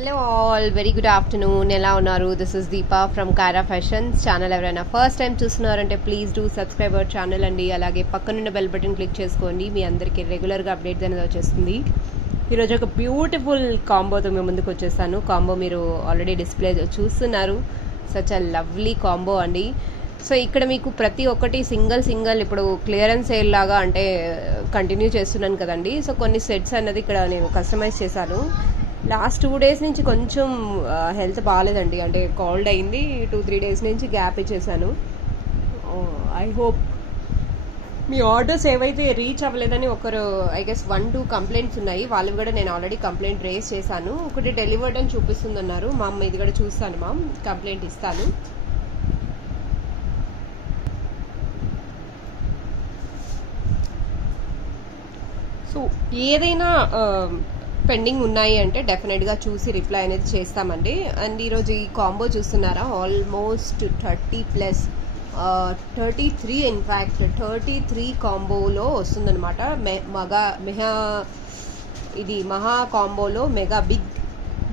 Hello all, very good afternoon. ఎలా ఉన్నారు? This is Deepa from Kaira fashions channel. ఎవరైనా first time చూస్తున్నారంటే please do subscribe our channel అండి. అలాగే పక్కనున్న బెల్ బటన్ క్లిక్ చేసుకోండి. మీ అందరికీ రెగ్యులర్గా అప్డేట్స్ అనేది వచ్చేస్తుంది. ఈరోజు ఒక బ్యూటిఫుల్ కాంబోతో మేము ముందుకు వచ్చేసాను. కాంబో మీరు ఆల్రెడీ డిస్ప్లే చూస్తున్నారు. సచ్ అ లవ్లీ కాంబో అండి. సో ఇక్కడ మీకు ప్రతి ఒక్కటి సింగిల్ ఇప్పుడు క్లియరెన్స్ సేల్ లాగా అంటే కంటిన్యూ చేస్తున్నాను కదండి. సో కొన్ని సెట్స్ అన్నది ఇక్కడ నేను కస్టమైజ్ చేశాను. లాస్ట్ 2 days నుంచి కొంచెం హెల్త్ బాగాలేదండి, అంటే కోల్డ్ అయింది. 2-3 days నుంచి గ్యాప్ ఇచ్చేసాను. ఐ హోప్ మీ ఆర్డర్స్ ఏవైతే రీచ్ అవ్వలేదని ఒకరు ఐ గెస్ 1-2 కంప్లైంట్స్ ఉన్నాయి. వాళ్ళు కూడా నేను ఆల్రెడీ కంప్లైంట్ రేస్ చేశాను. ఒకటి డెలివర్డ్ అని చూపిస్తుంది అన్నారు. మా అమ్మ ఇది కూడా చూస్తాను, మా కంప్లైంట్ ఇస్తాను. సో ఏదైనా పెండింగ్ ఉన్నాయి అంటే డెఫినెట్గా చూసి రిప్లై అనేది చేస్తామండి. అండ్ ఈరోజు ఈ కాంబో చూస్తున్నారా, ఆల్మోస్ట్ 30+, 33 ఇన్ఫ్యాక్ట్ 33 కాంబోలో వస్తుందన్నమాట. ఇది మహా కాంబోలో మెగా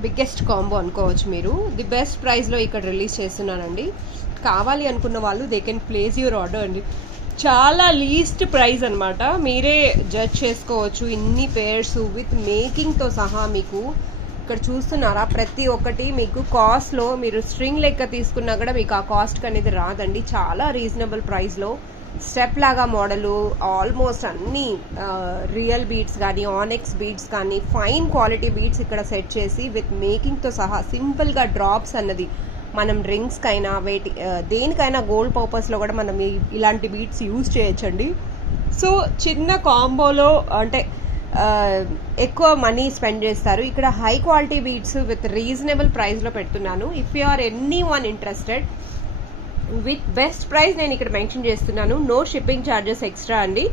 బిగ్గెస్ట్ కాంబో అనుకోవచ్చు మీరు. ది బెస్ట్ ప్రైస్లో ఇక్కడ రిలీజ్ చేస్తున్నానండి. కావాలి అనుకున్న వాళ్ళు they can place your order అండి. చాలా లీస్ట్ ప్రైస్ అనమాట, మీరే జడ్జ్ చేసుకోవచ్చు. ఇన్ని పేర్స్ విత్ మేకింగ్తో సహా మీకు ఇక్కడ చూస్తున్నారా, ప్రతి ఒక్కటి మీకు కాస్ట్లో మీరు స్ట్రింగ్ లెక్క తీసుకున్నా కూడా మీకు ఆ కాస్ట్ అనేది రాదండి. చాలా రీజనబుల్ ప్రైస్లో స్టెప్ లాగా మోడలు, ఆల్మోస్ట్ అన్ని రియల్ బీడ్స్ కానీ ఆనెక్స్ బీడ్స్ కానీ ఫైన్ క్వాలిటీ బీడ్స్ ఇక్కడ సెట్ చేసి విత్ మేకింగ్తో సహా సింపుల్గా డ్రాప్స్ అన్నది మనం రింగ్స్కైనా దేనికైనా గోల్డ్ పర్పస్లో కూడా మనం ఇలాంటి బీడ్స్ యూజ్ చేయొచ్చండి. సో చిన్న కాంబోలో అంటే ఎక్కువ మనీ స్పెండ్ చేస్తారు. ఇక్కడ high quality beads with reasonable ప్రైస్లో పెడుతున్నాను. If you or any one interested with best price నేను ఇక్కడ మెన్షన్ చేస్తున్నాను. నో షిప్పింగ్ ఛార్జెస్ ఎక్స్ట్రా అండి.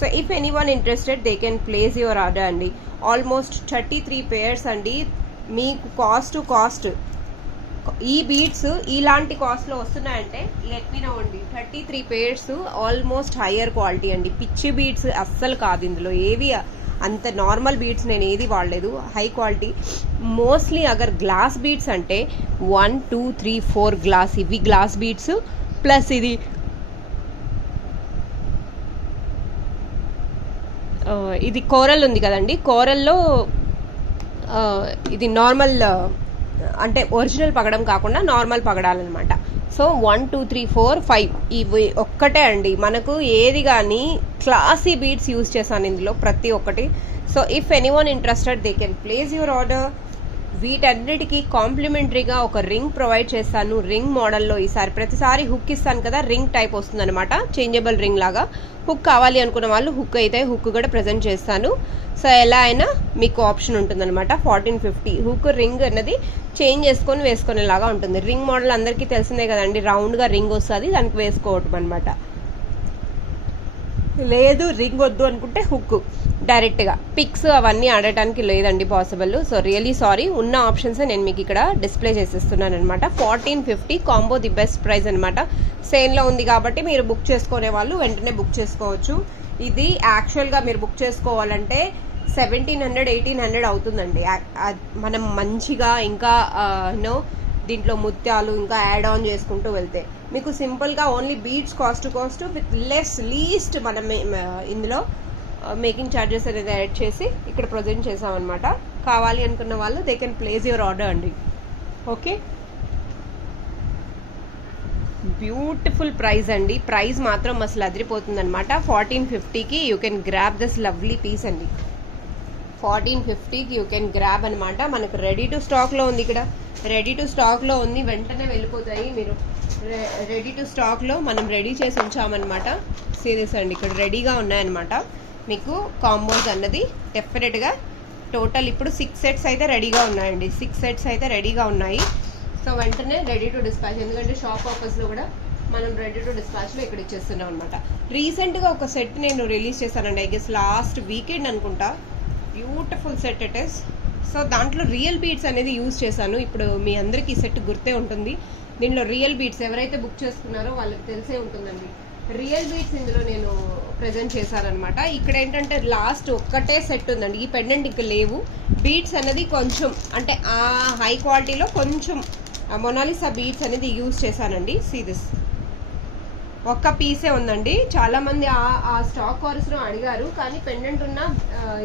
So if any one interested they can place your order అండి. Almost 33 pairs అండి. మీకు cost ఈ బీడ్స్ ఇలాంటి కాస్ట్లో వస్తున్నాయంటే లెట్ మీ నో అండి. 33 పేర్స్ ఆల్మోస్ట్ హయ్యర్ క్వాలిటీ అండి. పిచ్చి బీడ్స్ అస్సలు కాదు, ఇందులో ఏవి అంత నార్మల్ బీడ్స్ నేను ఏది వాడలేదు. High quality mostly agar glass beads అంటే 1, 2, 3, 4 గ్లాస్, ఇవి గ్లాస్ బీడ్స్ ప్లస్ ఇది కోరల్ ఉంది కదండి. కోరల్లో ఇది నార్మల్ అంటే ఒరిజినల్ పగడం కాకుండా నార్మల్ పగడాలన్నమాట. సో 1, 2, 3, 4, 5 ఇవి ఒక్కటే అండి. మనకు ఏది కానీ క్లాసీ బీడ్స్ యూజ్ చేశాను ఇందులో ప్రతి ఒక్కటి. So if anyone interested they can place your order. వీటన్నిటికీ కాంప్లిమెంటరీగా ఒక రింగ్ ప్రొవైడ్ చేస్తాను. రింగ్ మోడల్లో ఈసారి ప్రతిసారి హుక్ ఇస్తాను కదా, రింగ్ టైప్ వస్తుంది అనమాట, చేంజబుల్ రింగ్ లాగా. హుక్ కావాలి అనుకున్న వాళ్ళు హుక్ అయితే హుక్ కూడా ప్రజెంట్ చేస్తాను. సో ఎలా అయినా మీకు ఆప్షన్ ఉంటుందన్నమాట. 1450 హుక్ రింగ్ అన్నది చేంజ్ చేసుకొని వేసుకునేలాగా ఉంటుంది. రింగ్ మోడల్ అందరికీ తెలిసిందే కదండి, రౌండ్గా రింగ్ వస్తుంది, దానికి వేసుకోవటం అనమాట. లేదు రింగ్ వద్దు అనుకుంటే హుక్ డైరెక్ట్గా. పిక్స్ అవన్నీ ఆడటానికి లేదండి పాసిబుల్. సో రియలీ సారీ, ఉన్న ఆప్షన్స్ నేను మీకు ఇక్కడ డిస్ప్లే చేసేస్తున్నాను అనమాట. 1450 కాంబో ది బెస్ట్ ప్రైస్ అనమాట. సేల్లో ఉంది కాబట్టి మీరు బుక్ చేసుకునే వాళ్ళు వెంటనే బుక్ చేసుకోవచ్చు. ఇది యాక్చువల్గా మీరు బుక్ చేసుకోవాలంటే 1700-1800 అవుతుందండి. మనం మంచిగా ఇంకా దీంట్లో ముత్యాలు ఇంకా యాడ్ ఆన్ చేసుకుంటూ వెళ్తే మీకు సింపుల్గా only beads cost with least మనం ఇందులో మేకింగ్ ఛార్జెస్ అనేది యాడ్ చేసి ఇక్కడ ప్రజెంట్ చేసామన్నమాట. కావాలి అనుకున్న వాళ్ళు they can place your order అండి. ఓకే, బ్యూటిఫుల్ ప్రైస్ అండి. ప్రైస్ మాత్రం అసలు అదిరిపోతుంది అనమాట. 1450కి you can grab this lovely piece అండి. 1450కి యూ కెన్ గ్రాబ్ అనమాట. మనకు రెడీ టు స్టాక్లో ఉంది, ఇక్కడ రెడీ టు స్టాక్లో ఉంది, వెంటనే వెళ్ళిపోతాయి. మీరు రెడీ టు స్టాక్లో మనం రెడీ చేసి ఉంచామన్నమాట. సీరియస్ అండి, ఇక్కడ రెడీగా ఉన్నాయన్నమాట మీకు కాంబోస్ అన్నది. డెఫినెట్గా టోటల్ ఇప్పుడు 6 సెట్స్ అయితే రెడీగా ఉన్నాయండి. 6 సెట్స్ అయితే రెడీగా ఉన్నాయి. సో వెంటనే రెడీ టు డిస్పాచ్, ఎందుకంటే షాప్ ఆఫర్స్లో కూడా మనం రెడీ టు డిస్పాచ్లో ఇక్కడ ఇచ్చేస్తున్నాం అనమాట. రీసెంట్గా ఒక సెట్ నేను రిలీజ్ చేశానండి, ఐ గెస్ లాస్ట్ వీకెండ్ అనుకుంటా. Beautiful set it is. So దాంట్లో రియల్ బీడ్స్ అనేది యూజ్ చేశాను. ఇప్పుడు మీ అందరికీ ఈ సెట్ గుర్తే ఉంటుంది. దీనిలో రియల్ బీడ్స్ ఎవరైతే బుక్ చేసుకున్నారో వాళ్ళకి తెలిసే ఉంటుందండి. రియల్ బీట్స్ ఇందులో నేను ప్రజెంట్ చేశానమాట. ఇక్కడ ఏంటంటే లాస్ట్ ఒక్కటే సెట్ ఉందండి, ఈ పెండెంట్ ఇంకా లేవు. బీట్స్ అనేది కొంచెం అంటే ఆ హై క్వాలిటీలో కొంచెం మొనాలిసా బీట్స్ అనేది యూజ్ చేశానండి. సీ దిస్ ఒక్క పీసే ఉందండి. చాలా మంది ఆ స్టాక్ కోర్స్లో అడిగారు, కానీ పెండెంట్ ఉన్న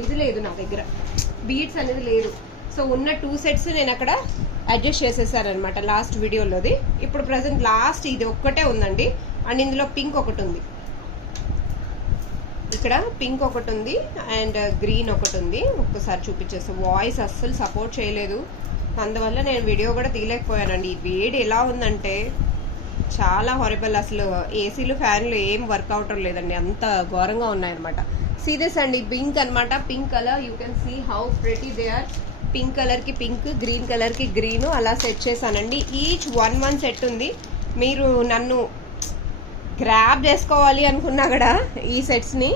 ఇది లేదు నా దగ్గర, బీట్స్ అనేది లేదు. సో ఉన్న 2 సెట్స్ నేను అక్కడ అడ్జస్ట్ చేసేసారనమాట లాస్ట్ వీడియోలోది. ఇప్పుడు ప్రజెంట్ లాస్ట్ ఇది ఒక్కటే ఉందండి. అండ్ ఇందులో పింక్ ఒకటి ఉంది, ఇక్కడ పింక్ ఒకటి ఉంది అండ్ గ్రీన్ ఒకటి ఉంది. ఒక్కసారి చూపించేస్తాను. వాయిస్ అస్సలు సపోర్ట్ చేయలేదు, అందువల్ల నేను వీడియో కూడా తీయలేకపోయానండి. ఈ వేడి ఎలా ఉందంటే చాలా హారిబుల్, అసలు ఏసీలు ఫ్యాన్లు ఏం వర్క్ అవటం లేదండి, అంత ఘోరంగా ఉన్నాయన్నమాట. సీరియస్ అండి, పింక్ అనమాట. Pink colour, you can see how pretty they are. Pink కలర్కి పింక్, గ్రీన్ కలర్కి గ్రీన్ అలా సెట్ చేశానండి. ఈచ్ 1 సెట్ ఉంది. మీరు నన్ను గ్రాబ్ చేసుకోవాలి అనుకున్నా కూడా ఈ సెట్స్ని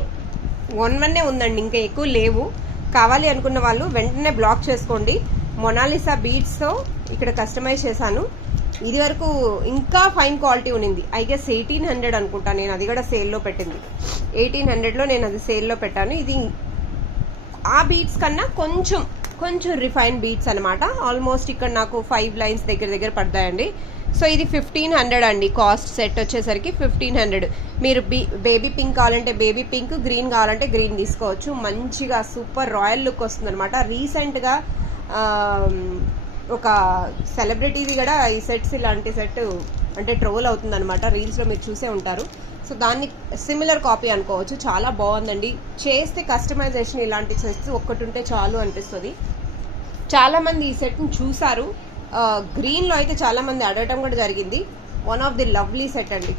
1 ఉందండి, ఇంకా ఎక్కువ లేవు. కావాలి అనుకున్న వాళ్ళు వెంటనే బ్లాక్ చేసుకోండి. మొనాలిసా బీడ్స్తో ఇక్కడ కస్టమైజ్ చేశాను. ఇది వరకు ఇంకా ఫైన్ క్వాలిటీ ఉన్నింది. ఐ గెస్ 1800 అనుకుంటా, నేను అది కూడా సేల్లో పెట్టింది. 1800లో నేను అది సేల్లో పెట్టాను. ఇది ఆ బీడ్స్ కన్నా కొంచెం రిఫైన్ బీడ్స్ అనమాట. ఆల్మోస్ట్ ఇక్కడ నాకు 5 లైన్స్ దగ్గర పడతాయండి. సో ఇది 1500 అండి కాస్ట్. సెట్ వచ్చేసరికి 1500. మీరు బేబీ పింక్ కావాలంటే బేబీ పింక్, గ్రీన్ కావాలంటే గ్రీన్ తీసుకోవచ్చు. మంచిగా సూపర్ రాయల్ లుక్ వస్తుంది అనమాట. రీసెంట్గా ఒక సెలబ్రిటీది కూడా ఈ సెట్స్, ఇలాంటి సెట్ అంటే ట్రోల్ అవుతుంది అనమాట. రీల్స్లో మీరు చూసే ఉంటారు. సో దాన్ని సిమిలర్ కాపీ అనుకోవచ్చు. చాలా బాగుందండి. చేస్తే కస్టమైజేషన్ ఇలాంటి సెట్స్ ఒక్కటి ఉంటే చాలు అనిపిస్తుంది. చాలామంది ఈ సెట్ని చూసారు. గ్రీన్లో అయితే చాలామంది అడగటం కూడా జరిగింది. One of the lovely set అండి.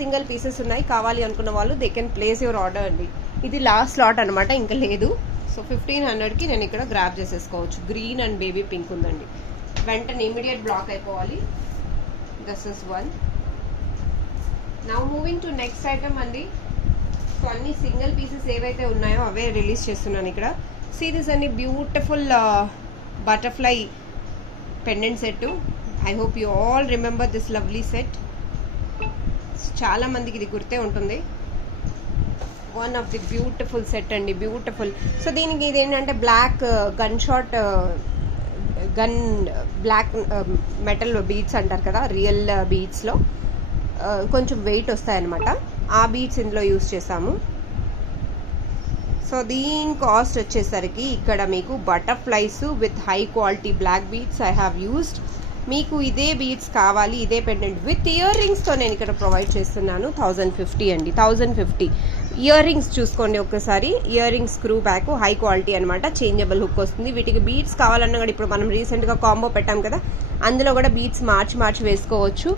సింగిల్ పీసెస్ ఉన్నాయి. కావాలి అనుకున్న వాళ్ళు they can place your order అండి. ఇది లాస్ట్ స్లాట్ అనమాట, ఇంకా లేదు. సో 1500కి నేను ఇక్కడ గ్రాప్ చేసేసుకోవచ్చు. గ్రీన్ అండ్ బేబీ పింక్ ఉందండి. వెంటనే ఇమీడియట్ బ్లాక్ అయిపోవాలి. This is 1. Now moving to next item అండి. సో అన్ని సింగిల్ పీసెస్ ఏవైతే ఉన్నాయో అవే రిలీజ్ చేస్తున్నాను ఇక్కడ. సీ దిస్ అన్ని beautiful butterfly pendant set. I hope you all remember this lovely set. చాలా మందికి ఇది గుర్తే ఉంటుంది. One of the beautiful set అండి, బ్యూటిఫుల్. సో దీనికి ఇది ఏంటంటే black gun black metal beads అంటారు కదా, రియల్ బీడ్స్లో కొంచెం వెయిట్ వస్తాయన్నమాట. ఆ బీడ్స్ ఇందులో యూస్ చేసాము. సో దీని కాస్ట్ వచ్చేసరికి ఇక్కడ మీకు butterflies with high quality black beads I have used. మీకు ఇదే బీడ్స్ కావాలి, ఇదే పెండెంట్ విత్ ఇయర్ రింగ్స్తో నేను ఇక్కడ ప్రొవైడ్ చేస్తున్నాను. 1050 అండి, 1050. ఇయర్ రింగ్స్ చూసుకోండి ఒక్కసారి. Ear rings screw back, high quality అనమాట. చేంజబుల్ హుక్ వస్తుంది. వీటికి బీడ్స్ కావాలన్నా కూడా ఇప్పుడు మనం రీసెంట్గా కాంబో పెట్టాం కదా, అందులో కూడా బీడ్స్ మార్చి వేసుకోవచ్చు.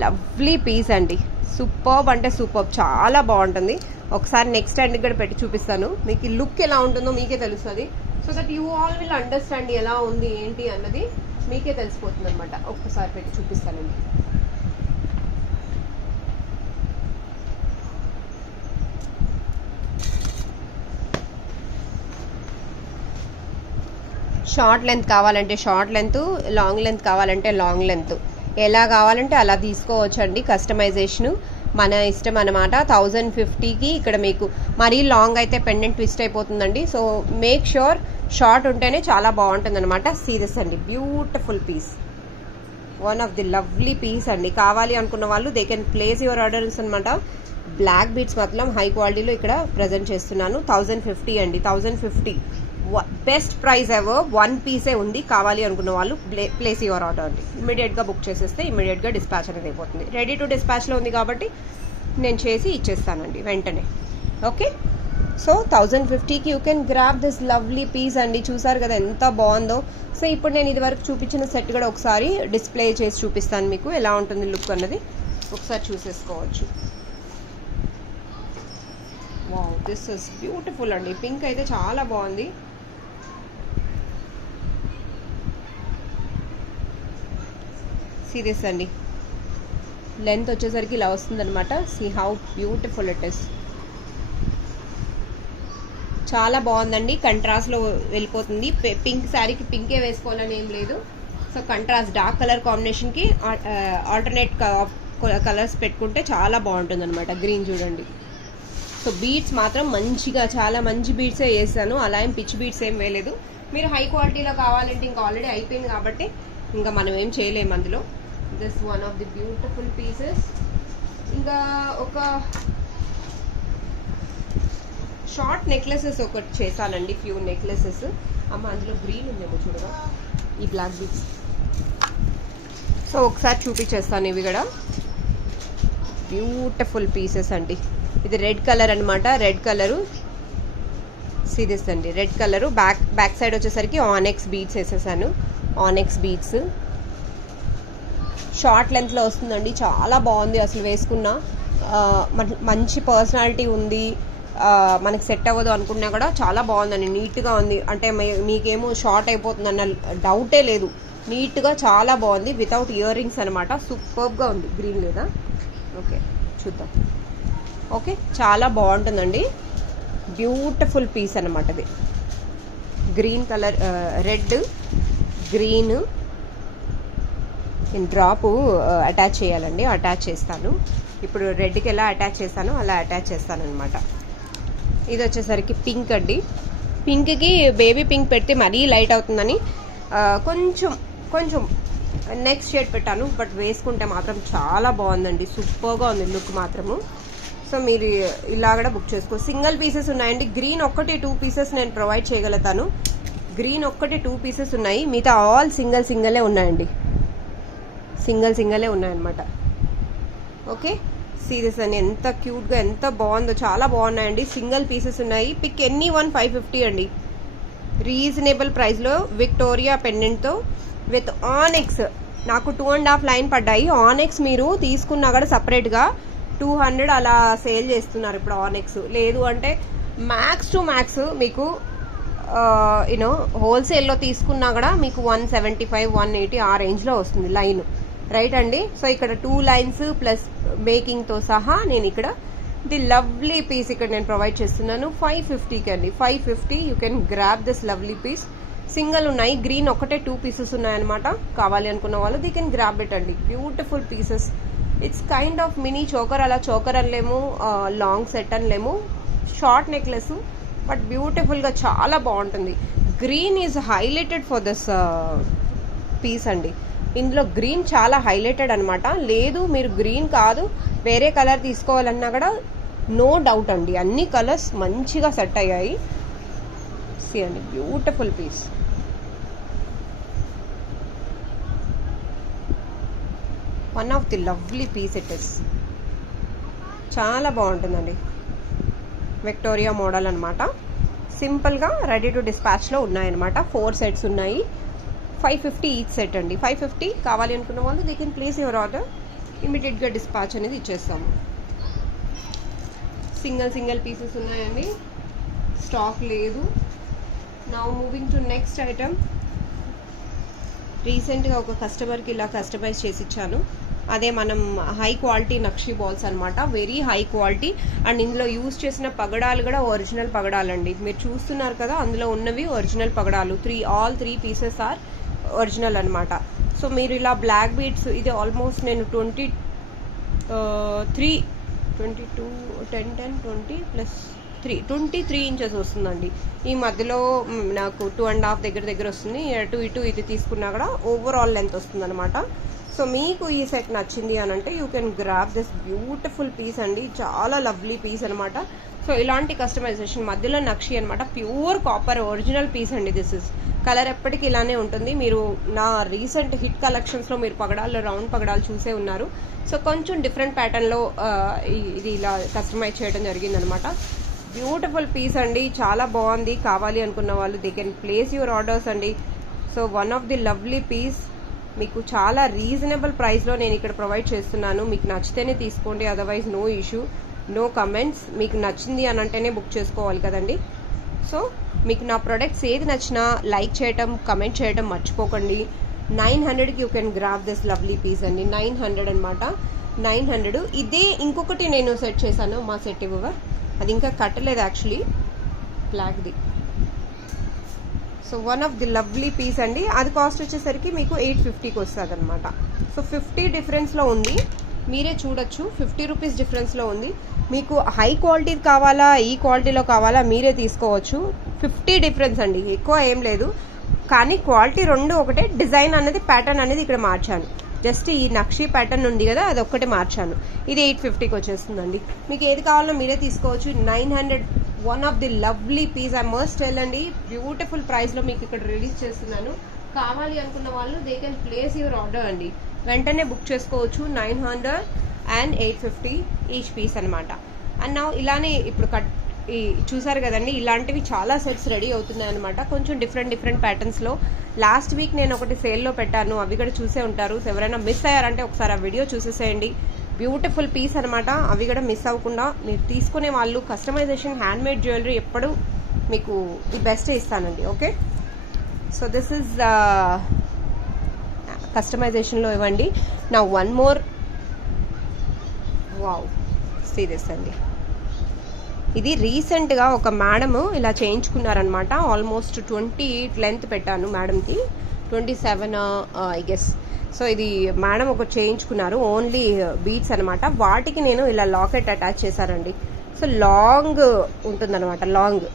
లవ్లీ పీస్ అండి, సూపర్బ్ అంటే సూపర్బ్, చాలా బాగుంటుంది. ఒకసారి నెక్స్ట్ స్టాండ్కి కూడా పెట్టి చూపిస్తాను. మీకు ఈ లుక్ ఎలా ఉంటుందో మీకే తెలుస్తుంది. So that you all will understand ఎలా ఉంది ఏంటి అన్నది మీకే తెలిసిపోతుంది అనమాట. ఒక్కసారి పెట్టి చూపిస్తానండి. షార్ట్ లెంత్ కావాలంటే షార్ట్ లెంత్, లాంగ్ లెంత్ కావాలంటే లాంగ్ లెంత్, ఎలా కావాలంటే అలా తీసుకోవచ్చండి. కస్టమైజేషను మన ఇష్టం అనమాట. 1050కి ఇక్కడ మీకు మరీ లాంగ్ అయితే పెండెంట్ ట్విస్ట్ అయిపోతుందండి. సో మేక్ ష్యూర్ షార్ట్ ఉంటేనే చాలా బాగుంటుంది అనమాట. సీరియస్ అండి, beautiful piece, one of the lovely piece అండి. కావాలి అనుకున్న వాళ్ళు they can place your orders అనమాట. బ్లాక్ బీడ్స్ మాత్రం హై క్వాలిటీలో ఇక్కడ ప్రజెంట్ చేస్తున్నాను. 1050 అండి, 1050. Best price ever. 1 పీసే ఉంది. కావాలి అనుకున్న వాళ్ళు ప్లేస్ యువర్ ఆర్డర్ అండి. ఇమీడియట్గా బుక్ చేసేస్తే ఇమీడియట్గా డిస్పాచ్ అనేది అయిపోతుంది. రెడీ టు డిస్పాచ్లో ఉంది కాబట్టి నేను చేసి ఇచ్చేస్తానండి వెంటనే. ఓకే, సో 1050కి you can grab this lovely piece అండి. చూసారు కదా ఎంత బాగుందో. సో ఇప్పుడు నేను ఇది వరకు చూపించిన సెట్ కూడా ఒకసారి డిస్ప్లే చేసి చూపిస్తాను మీకు ఎలా ఉంటుంది లుక్ అన్నది. ఒకసారి చూసేసుకోవచ్చు. వావ్, దిస్ ఇస్ బ్యూటిఫుల్ అండి. పింక్ అయితే చాలా బాగుంది. సీరియస్ అండి, లెంత్ వచ్చేసరికి ఇలా వస్తుంది అనమాట. See how beautiful it is. చాలా బాగుందండి. కంట్రాస్ట్లో వెళ్ళిపోతుంది. పింక్ శారీకి పింకే వేసుకోవాలని ఏం లేదు. సో కంట్రాస్ట్ డార్క్ కలర్ కాంబినేషన్కి ఆల్టర్నేట్ కలర్స్ పెట్టుకుంటే చాలా బాగుంటుంది అనమాట. గ్రీన్ చూడండి. సో బీడ్స్ మాత్రం మంచిగా చాలా మంచి బీడ్సే వేసాను, అలా ఏం పిచ్ బీడ్స్ ఏం వేయలేదు. మీరు హై క్వాలిటీలో కావాలంటే ఇంకా ఆల్రెడీ అయిపోయింది కాబట్టి ఇంకా మనం ఏం చేయలేము అందులో. This one of the beautiful pieces. ఇంకా ఒక షార్ట్ నెక్లెసెస్ ఒకటి చేశానండి, ఫ్యూ నెక్లెసెస్. అమ్మ అందులో గ్రీన్ ఉందేమో చూడగా, ఈ బ్లాక్ బీడ్స్. సో ఒకసారి చూపించేస్తాను. ఇవి కూడా బ్యూటిఫుల్ పీసెస్ అండి. ఇది రెడ్ కలర్ అనమాట. రెడ్ కలరు సిరీస్ అండి, రెడ్ కలరు. బ్యాక్ సైడ్ వచ్చేసరికి ఆనెక్స్ బీడ్స్ వేసేసాను. ఆనెక్స్ బీడ్స్ షార్ట్ లెంత్లో వస్తుందండి, చాలా బాగుంది అసలు. వేసుకున్న మంచి పర్సనాలిటీ ఉంది. మనకి సెట్ అవ్వదు అనుకున్నా కూడా చాలా బాగుందండి, నీట్గా ఉంది. అంటే మీకేమో షార్ట్ అయిపోతుంది అన్న డౌటే లేదు. నీట్గా చాలా బాగుంది, వితౌట్ ఇయర్ రింగ్స్ అనమాట. సూపర్గా ఉంది. గ్రీన్ లేదా? ఓకే చూద్దాం. ఓకే చాలా బాగుంటుందండి, బ్యూటిఫుల్ పీస్ అనమాట ఇది. Green colour, red green drop attach చేయాలండి, అటాచ్ చేస్తాను. ఇప్పుడు రెడ్కి ఎలా అటాచ్ చేస్తానో అలా అటాచ్ చేస్తాను అనమాట. ఇది వచ్చేసరికి పింక్ అండి. పింక్కి బేబీ పింక్ పెడితే మరీ లైట్ అవుతుందని కొంచెం నెక్స్ట్ షేడ్ పెట్టాను. బట్ వేసుకుంటే మాత్రం చాలా బాగుందండి, సూపర్గా ఉంది లుక్ మాత్రము. సో మీరు ఇలా కూడా బుక్ చేసుకో. సింగిల్ పీసెస్ ఉన్నాయండి. గ్రీన్ ఒక్కటి 2 పీసెస్ నేను ప్రొవైడ్ చేయగలుగుతాను. గ్రీన్ ఒక్కటి 2 పీసెస్ ఉన్నాయి, మిగతా ఆల్ సింగలే ఉన్నాయండి. సింగలే ఉన్నాయన్నమాట. ఓకే సీరియస్ అండి, ఎంత క్యూట్గా ఎంత బాగుందో, చాలా బాగున్నాయండి. సింగిల్ పీసెస్ ఉన్నాయి. పిక్ ఎనీ 1,550 అండి, రీజనబుల్ ప్రైస్లో. విక్టోరియా పెండెంట్తో విత్ ఆనెక్స్. నాకు 2.5 లైన్ పడ్డాయి. ఆనెక్స్ మీరు తీసుకున్నా కూడా సపరేట్గా 200 అలా సేల్ చేస్తున్నారు ఇప్పుడు ఆనెక్స్. లేదు అంటే మ్యాక్స్ టు మ్యాక్స్ మీకు యూనో హోల్సేల్లో తీసుకున్నా కూడా మీకు 175, 180 ఆ రేంజ్లో వస్తుంది లైన్. రైట్ అండి. సో ఇక్కడ 2 లైన్స్ ప్లస్ మేకింగ్తో సహా నేను ఇక్కడ ది లవ్లీ పీస్ ఇక్కడ నేను ప్రొవైడ్ చేస్తున్నాను 550కి అండి. 550 you can grab this lovely piece. Single ఉన్నాయి. గ్రీన్ ఒకటే 2 పీసెస్ ఉన్నాయన్నమాట. కావాలి అనుకున్న వాళ్ళు ది కెన్ గ్రాబ్ ఇట్ అండి. Beautiful pieces. It's kind of mini choker. అలా చోకర్ అనలేము, లాంగ్ సెట్ అనలేము, షార్ట్ నెక్లెస్, బట్ బ్యూటిఫుల్గా చాలా బాగుంటుంది. Green is highlighted for this piece అండి. ఇందులో గ్రీన్ చాలా హైలైటెడ్ అనమాట. లేదు మీరు గ్రీన్ కాదు వేరే కలర్ తీసుకోవాలన్నా కూడా నో డౌట్ అండి, అన్ని కలర్స్ మంచిగా సెట్ అయ్యాయి. సి అండి, beautiful piece. One of the lovely piece it is. చాలా బాగుంటుందండి. విక్టోరియా మోడల్ అనమాట. సింపుల్గా రెడీ టు డిస్పాచ్లో ఉన్నాయన్నమాట. 4 సెట్స్ ఉన్నాయి. 550 ఈచ్ సెట్ అండి. 550 కావాలి అనుకున్న వాళ్ళు they can place your order. ఇమీడియట్గా డిస్పాచ్ అనేది ఇచ్చేస్తాము. సింగిల్ పీసెస్ ఉన్నాయండి, స్టాక్ లేదు. Now moving to next item. రీసెంట్గా ఒక కస్టమర్కి ఇలా కస్టమైజ్ చేసి ఇచ్చాను. అదే మనం హై క్వాలిటీ నక్షి బాల్స్ అనమాట. Very high quality. అండ్ ఇందులో యూజ్ చేసిన పగడాలు కూడా ఒరిజినల్ పగడాలండి. మీరు చూస్తున్నారు కదా, అందులో ఉన్నవి ఒరిజినల్ పగడాలు. ఆల్ 3 పీసెస్ ఆర్ ఒరిజినల్ అనమాట. సో మీరు ఇలా బ్లాక్ బీడ్స్, ఇది ఆల్మోస్ట్ నేను 22 10 20 ప్లస్ 23 ఇంచెస్ వస్తుందండి. ఈ మధ్యలో నాకు 2.5 దగ్గర వస్తుంది. అటు ఇటు ఇది తీసుకున్నా కూడా ఓవరాల్ లెంత్ వస్తుంది అనమాట. సో మీకు ఈ సెట్ నచ్చింది అని అంటే you can grab this beautiful piece అండి. చాలా లవ్లీ పీస్ అనమాట. సో ఇలాంటి కస్టమైజేషన్ మధ్యలో నక్షి అనమాట. ప్యూర్ కాపర్ ఒరిజినల్ పీస్ అండి. దిస్ ఇస్ కలర్ ఎప్పటికీ ఇలానే ఉంటుంది. మీరు నా రీసెంట్ హిట్ కలెక్షన్స్లో మీరు పగడాల్లో రౌండ్ పగడాలు చూసే ఉన్నారు. సో కొంచెం డిఫరెంట్ ప్యాటర్న్లో ఇది ఇలా కస్టమైజ్ చేయడం జరిగిందనమాట. బ్యూటిఫుల్ పీస్ అండి, చాలా బాగుంది. కావాలి అనుకున్న వాళ్ళు they can place your orders అండి. So one of the lovely piece మీకు చాలా రీజనబుల్ ప్రైస్లో నేను ఇక్కడ ప్రొవైడ్ చేస్తున్నాను. మీకు నచ్చితేనే తీసుకోండి, otherwise no issue, no comments. మీకు నచ్చింది అని అంటేనే బుక్ చేసుకోవాలి కదండి. సో మీకు నా ప్రొడక్ట్స్ ఏది నచ్చినా లైక్ చేయటం, కమెంట్ చేయటం మర్చిపోకండి. 900కి you can grab this lovely piece అండి. 900 అనమాట. 900. ఇదే ఇంకొకటి నేను సెట్ చేశాను, మా సెట్ ఇవ్వగా అది ఇంకా కట్టలేదు యాక్చువల్లీ, బ్లాక్ది. So one of the lovely piece అండి. అది కాస్ట్ వచ్చేసరికి మీకు 850కి వస్తుంది అనమాట. సో 50 డిఫరెన్స్లో ఉంది. మీరే చూడొచ్చు 50 రూపీస్ డిఫరెన్స్లో ఉంది. మీకు హై క్వాలిటీ కావాలా ఈ క్వాలిటీలో కావాలా మీరే తీసుకోవచ్చు. 50 డిఫరెన్స్ అండి, ఎక్కువ ఏం లేదు. కానీ క్వాలిటీ రెండు ఒకటే, డిజైన్ అనేది ప్యాటర్న్ అనేది ఇక్కడ మార్చాను. జస్ట్ ఈ నక్షి ప్యాటర్న్ ఉంది కదా అది ఒక్కటే మార్చాను. ఇది 850కి వచ్చేస్తుందండి. మీకు ఏది కావాలో మీరే తీసుకోవచ్చు. 900 one of the lovely piece. I must tell అండి, బ్యూటిఫుల్ ప్రైస్లో మీకు ఇక్కడ రిలీజ్ చేస్తున్నాను. కావాలి అనుకున్న వాళ్ళు they can place your order అండి, వెంటనే బుక్ చేసుకోవచ్చు. 900 and 850 ఈచ్ పీస్ అనమాట. అండ్ నా ఇలానే ఇప్పుడు చూసారు కదండి, ఇలాంటివి చాలా సెట్స్ రెడీ అవుతున్నాయి అనమాట. కొంచెం డిఫరెంట్ ప్యాటర్న్స్లో. లాస్ట్ వీక్ నేను ఒకటి సేల్లో పెట్టాను, అవి కూడా చూసే ఉంటారు. ఎవరైనా మిస్ అయ్యారంటే ఒకసారి ఆ వీడియో చూసేసేయండి. బ్యూటిఫుల్ పీస్ అనమాట, అవి కూడా మిస్ అవ్వకుండా మీరు తీసుకునే వాళ్ళు. కస్టమైజేషన్ హ్యాండ్మేడ్ జ్యువెలరీ ఎప్పుడు మీకు ది బెస్ట్ ఇస్తానండి. ఓకే, సో దిస్ ఇస్ కస్టమైజేషన్లో ఇవ్వండి. నా వన్ మోర్ వావ్ సీరియస్ అండి. ఇది రీసెంట్గా ఒక మేడము ఇలా చేయించుకున్నారనమాట. ఆల్మోస్ట్ 28 లెంత్ పెట్టాను మేడంకి, 27 ఐ గెస్. సో ఇది మేడం ఒక చేయించుకున్నారు, ఓన్లీ బీడ్స్ అనమాట. వాటికి నేను ఇలా లాకెట్ అటాచ్ చేశానండి. సో లాంగ్ ఉంటుందన్నమాట, లాంగ్.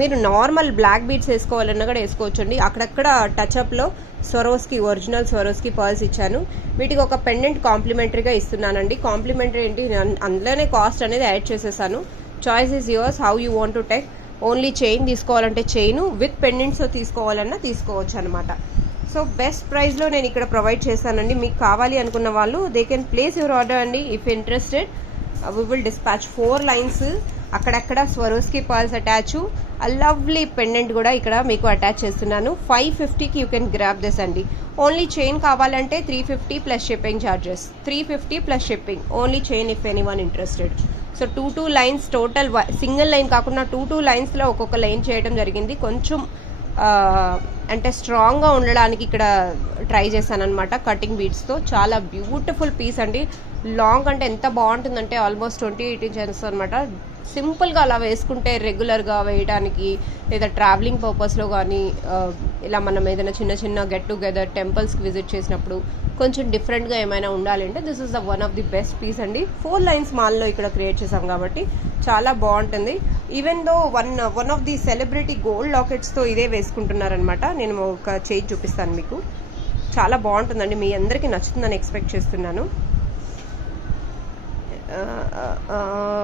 మీరు నార్మల్ బ్లాక్ బీడ్స్ వేసుకోవాలన్నా కూడా వేసుకోవచ్చండి. అక్కడక్కడ టచ్అప్లో స్వరోస్కి, ఒరిజినల్ స్వరోస్కి పర్ల్స్ ఇచ్చాను. వీటికి ఒక పెండెంట్ కాంప్లిమెంటరీగా ఇస్తున్నానండి. కాంప్లిమెంటరీ ఏంటి, అందులోనే కాస్ట్ అనేది యాడ్ చేసేసాను. Choice is yours, how you want to take. Only chain తీసుకోవాలంటే చైన్, విత్ పెండెంట్స్ తీసుకోవాలన్నా తీసుకోవచ్చు అనమాట. సో బెస్ట్ ప్రైస్లో నేను ఇక్కడ ప్రొవైడ్ చేశానండి. మీకు కావాలి అనుకున్న వాళ్ళు they can place your order అండి. If interested we will dispatch 4 lines. అక్కడక్కడ Swarovski pearls attach, a lovely pendant కూడా ఇక్కడ మీకు అటాచ్ చేస్తున్నాను. 550కి యూ కెన్ గ్రాప్ దిస్ అండి. ఓన్లీ చైన్ కావాలంటే 350 plus shipping charges. 350 plus shipping, only chain if anyone interested. So 2 lines total, single line కాకుండా 2 లైన్స్లో ఒక్కొక్క లైన్ చేయడం జరిగింది. కొంచెం అంటే స్ట్రాంగ్గా ఉండడానికి ఇక్కడ ట్రై చేశాను అనమాట కటింగ్ బీడ్స్తో. చాలా బ్యూటిఫుల్ పీస్ అండి. లాంగ్ అంటే ఎంత బాగుంటుందంటే ఆల్మోస్ట్ 28 ఇంచెస్ అనమాట. సింపుల్గా అలా వేసుకుంటే రెగ్యులర్గా వేయడానికి, లేదా ట్రావెలింగ్ పర్పస్లో కానీ, ఇలా మనం ఏదైనా చిన్న గెట్ టుగెదర్ టెంపుల్స్కి విజిట్ చేసినప్పుడు కొంచెం డిఫరెంట్గా ఏమైనా ఉండాలంటే this is the one of the best piece అండి. 4 లైన్స్ మాల్లో ఇక్కడ క్రియేట్ చేసాం కాబట్టి చాలా బాగుంటుంది. Even though one of the celebrity gold లాకెట్స్తో ఇదే వేసుకుంటున్నారనమాట. నేను ఒక చైన్ చూపిస్తాను మీకు, చాలా బాగుంటుందండి. మీ అందరికీ నచ్చుతుందని ఎక్స్పెక్ట్ చేస్తున్నాను.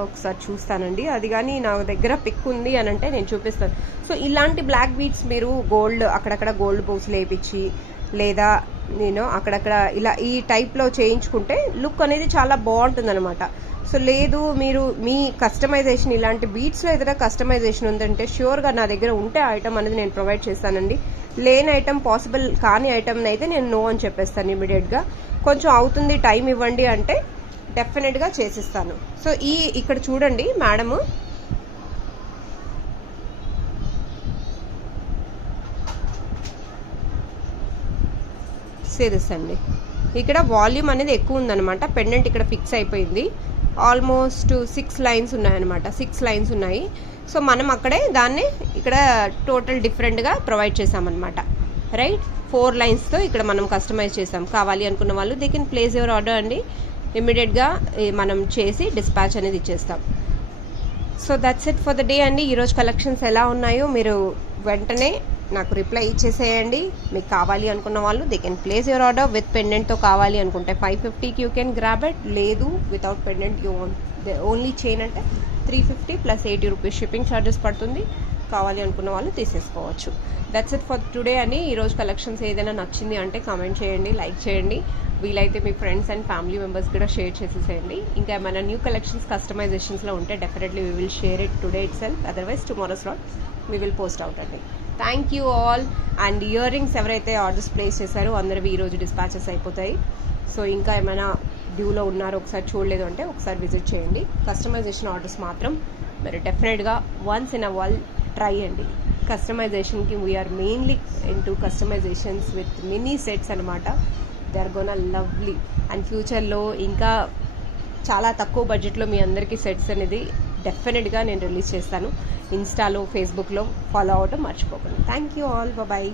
ఒకసారి చూస్తానండి, అది కానీ నా దగ్గర పిక్ ఉంది అని అంటే నేను చూపిస్తాను. సో ఇలాంటి బ్లాక్ బీడ్స్ మీరు గోల్డ్ అక్కడక్కడ గోల్డ్ పూసలు వేయించి, లేదా నేను అక్కడక్కడ ఇలా ఈ టైప్లో చేయించుకుంటే లుక్ అనేది చాలా బాగుంటుంది అనమాట. సో లేదు మీరు మీ కస్టమైజేషన్ ఇలాంటి బీట్స్లో ఏదైనా కస్టమైజేషన్ ఉందంటే ష్యూర్గా నా దగ్గర ఉంటే ఐటమ్ అనేది నేను ప్రొవైడ్ చేస్తానండి. లేని ఐటమ్, పాసిబుల్ కాని ఐటమ్ అయితే నేను నో అని చెప్పేస్తాను ఇమీడియట్గా. కొంచెం అవుతుంది టైం ఇవ్వండి అంటే డెఫినెట్గా చేసిస్తాను. సో ఇక్కడ చూడండి మేడము, సిరీస్ అండి. ఇక్కడ వాల్యూమ్ అనేది ఎక్కువ ఉందన్నమాట. పెండెంట్ ఇక్కడ ఫిక్స్ అయిపోయింది. ఆల్మోస్ట్ 6 లైన్స్ ఉన్నాయన్నమాట. 6 లైన్స్ ఉన్నాయి. సో మనం అక్కడే దాన్ని ఇక్కడ టోటల్ డిఫరెంట్గా ప్రొవైడ్ చేసామన్నమాట. రైట్, 4 లైన్స్తో ఇక్కడ మనం కస్టమైజ్ చేసాం. కావాలి అనుకున్న వాళ్ళు they can place your order అండి. ఇమ్మీడియట్గా మనం చేసి డిస్పాచ్ అనేది ఇచ్చేస్తాం. So that's it for the day అండి. ఈరోజు కలెక్షన్స్ ఎలా ఉన్నాయో మీరు వెంటనే నాకు రిప్లై ఇచ్చేసేయండి. మీకు కావాలి అనుకున్న వాళ్ళు they can place your order. With పెండెంట్తో కావాలి అనుకుంటే 550కి యూ కెన్ గ్రాబ్ ఇట్. లేదు without pendant you only chain అంటే 350 ప్లస్ 80 రూపీస్ షిప్పింగ్ ఛార్జెస్ పడుతుంది. కావాలి అనుకున్న వాళ్ళు తీసేసుకోవచ్చు. దట్స్ ఇట్ ఫర్ టుడే అని. ఈరోజు కలెక్షన్స్ ఏదైనా నచ్చింది అంటే కామెంట్ చేయండి, లైక్ చేయండి. వీలైతే మీ ఫ్రెండ్స్ అండ్ ఫ్యామిలీ మెంబర్స్ కూడా షేర్ చేసేసేయండి. ఇంకా ఏమైనా న్యూ కలెక్షన్స్ కస్టమైజేషన్స్లో ఉంటే definitely we will share it today it self. Otherwise tomorrow's not we will post out అండి. Thank you all. And earrings ఎవరైతే ఆర్డర్స్ ప్లేస్ చేశారో అందరివి ఈరోజు డిస్పాచెస్ అయిపోతాయి. సో ఇంకా ఏమైనా డ్యూలో ఉన్నారో ఒకసారి చూడలేదు అంటే ఒకసారి విజిట్ చేయండి. కస్టమైజేషన్ ఆర్డర్స్ మాత్రం మీరు డెఫినెట్గా once in a while try అండి. కస్టమైజేషన్కి we are mainly into customisations with mini sets అనమాట. They are gonna lovely. And ఫ్యూచర్లో ఇంకా చాలా తక్కువ బడ్జెట్లో మీ అందరికీ సెట్స్ అనేది డెఫినెట్గా నేను రిలీజ్ చేస్తాను. ఇన్స్టాలో, ఫేస్బుక్లో ఫాలో అవ్వడం మర్చిపోకండి. Thank you all. బాయ్.